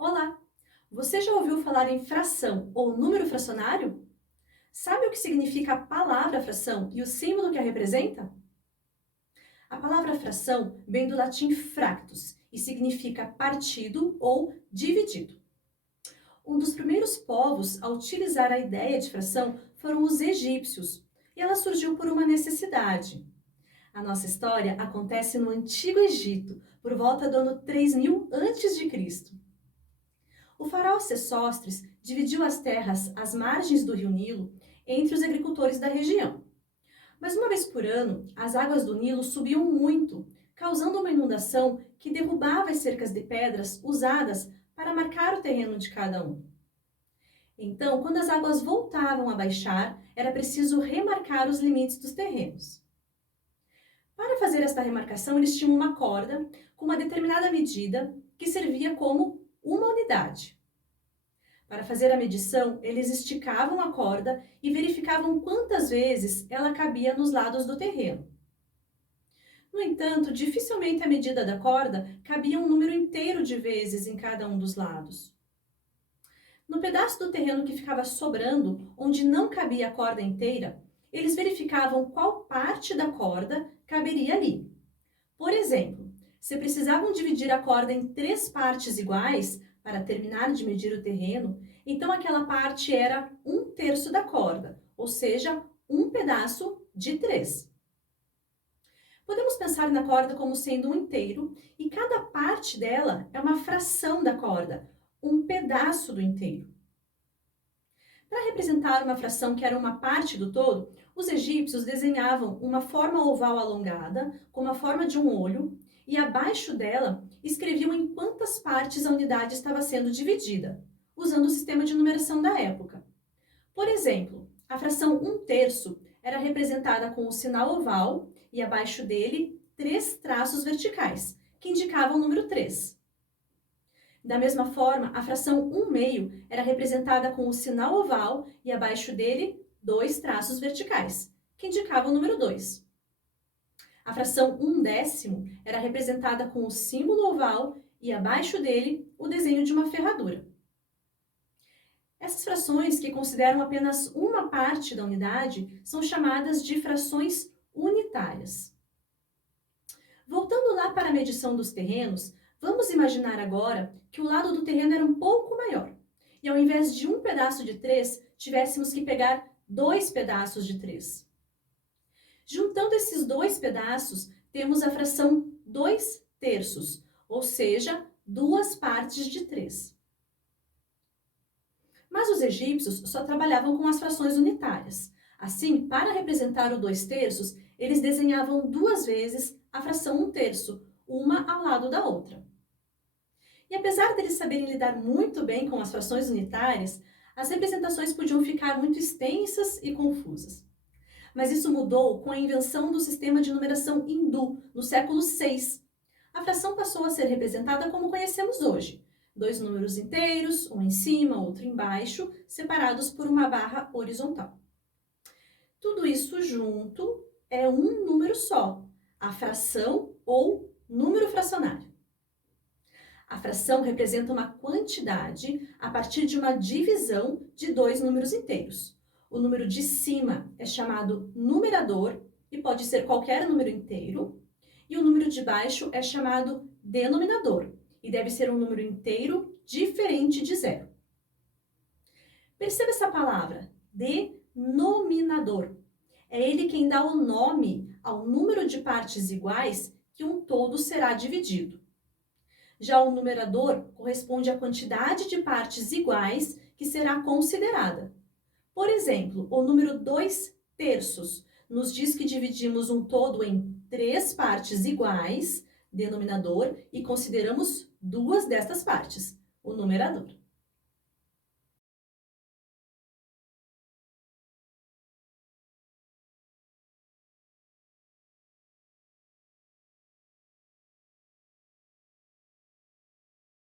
Olá! Você já ouviu falar em fração ou número fracionário? Sabe o que significa a palavra fração e o símbolo que a representa? A palavra fração vem do latim fractus e significa partido ou dividido. Um dos primeiros povos a utilizar a ideia de fração foram os egípcios, e ela surgiu por uma necessidade. A nossa história acontece no Antigo Egito, por volta do ano 3000 a.C. O faraó Sesostris dividiu as terras às margens do rio Nilo entre os agricultores da região. Mas uma vez por ano, as águas do Nilo subiam muito, causando uma inundação que derrubava as cercas de pedras usadas para marcar o terreno de cada um. Então, quando as águas voltavam a baixar, era preciso remarcar os limites dos terrenos. Para fazer esta remarcação, eles tinham uma corda com uma determinada medida que servia como uma unidade. Para fazer a medição, eles esticavam a corda e verificavam quantas vezes ela cabia nos lados do terreno. No entanto, dificilmente a medida da corda cabia um número inteiro de vezes em cada um dos lados. No pedaço do terreno que ficava sobrando, onde não cabia a corda inteira, eles verificavam qual parte da corda caberia ali. Por exemplo, se precisavam dividir a corda em 3 partes iguais para terminar de medir o terreno, então aquela parte era 1/3 da corda, ou seja, um pedaço de 3. Podemos pensar na corda como sendo um inteiro e cada parte dela é uma fração da corda, um pedaço do inteiro. Para representar uma fração que era uma parte do todo, os egípcios desenhavam uma forma oval alongada, com a forma de um olho, e abaixo dela escreviam em quantas partes a unidade estava sendo dividida, usando o sistema de numeração da época. Por exemplo, a fração 1/3 era representada com o sinal oval e abaixo dele 3 traços verticais, que indicavam o número 3. Da mesma forma, a fração 1/2 era representada com o sinal oval e abaixo dele 2 traços verticais, que indicavam o número 2. A fração 1/10 era representada com o símbolo oval e abaixo dele o desenho de uma ferradura. Essas frações, que consideram apenas uma parte da unidade, são chamadas de frações unitárias. Voltando lá para a medição dos terrenos, vamos imaginar agora que o lado do terreno era um pouco maior. E ao invés de um pedaço de 3, tivéssemos que pegar 2 pedaços de 3. Juntando esses 2 pedaços, temos a fração 2/3, ou seja, 2 partes de 3. Mas os egípcios só trabalhavam com as frações unitárias. Assim, para representar o 2/3, eles desenhavam 2 vezes a fração 1/3, uma ao lado da outra. E apesar deles saberem lidar muito bem com as frações unitárias, as representações podiam ficar muito extensas e confusas. Mas isso mudou com a invenção do sistema de numeração hindu, no século VI. A fração passou a ser representada como conhecemos hoje: 2 números inteiros, um em cima, outro embaixo, separados por uma barra horizontal. Tudo isso junto é um número só, a fração ou número fracionário. A fração representa uma quantidade a partir de uma divisão de 2 números inteiros. O número de cima é chamado numerador e pode ser qualquer número inteiro, e o número de baixo é chamado denominador e deve ser um número inteiro diferente de 0. Perceba essa palavra, denominador. É ele quem dá o nome ao número de partes iguais que um todo será dividido. Já o numerador corresponde à quantidade de partes iguais que será considerada. Por exemplo, o número 2/3 nos diz que dividimos um todo em 3 partes iguais, denominador, e consideramos 2 destas partes, o numerador.